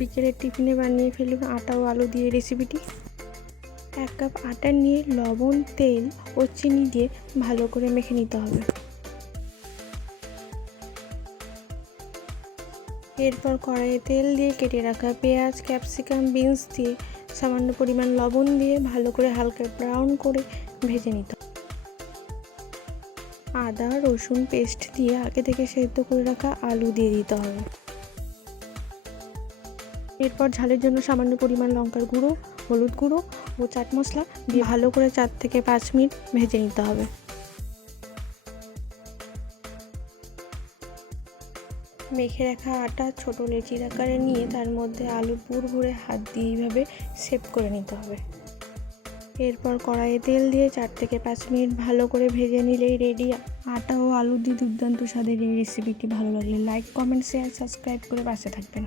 বিকেলের টিফিনে বানিয়ে ফেলুন আটা ও আলু দিয়ে রেসিপিটি। 1 কাপ আটা নিয়ে লবণ, তেল ও চিনি দিয়ে ভালো করে মেখে নিতে হবে। এরপর কড়াইয়ে তেল দিয়ে কেটে রাখা পেঁয়াজ, ক্যাপসিকাম, বিনস দিয়ে সামান্য পরিমাণ লবণ দিয়ে ভালো করে হালকা ব্রাউন করে ভেজে নিতে হবে। আদা রসুন পেস্ট দিয়ে আগে থেকে সেদ্ধ করে রাখা আলু দিয়ে দিতে হবে। এরপর ঝালের জন্য সামান্য পরিমাণ লঙ্কার গুঁড়ো, হলুদ গুঁড়ো ও চাট মশলা দিয়ে ভালো করে 4 থেকে 5 মিনিট ভেজে নিতে হবে। মেখে রাখা আটা ছোট লেচির আকারে নিয়ে তার মধ্যে আলুর পুর ভরে হাত দিয়ে এইভাবে শেপ করে নিতে হবে। এরপর কড়াইয়ে তেল দিয়ে 4 থেকে 5 মিনিট ভালো করে ভেজে নিলেই রেডি আটা ও আলু দিয়ে দুর্দান্ত স্বাদের এই রেসিপিটি। ভালো লাগলে লাইক, কমেন্ট, শেয়ার, সাবস্ক্রাইব করে পাশে থাকবেন।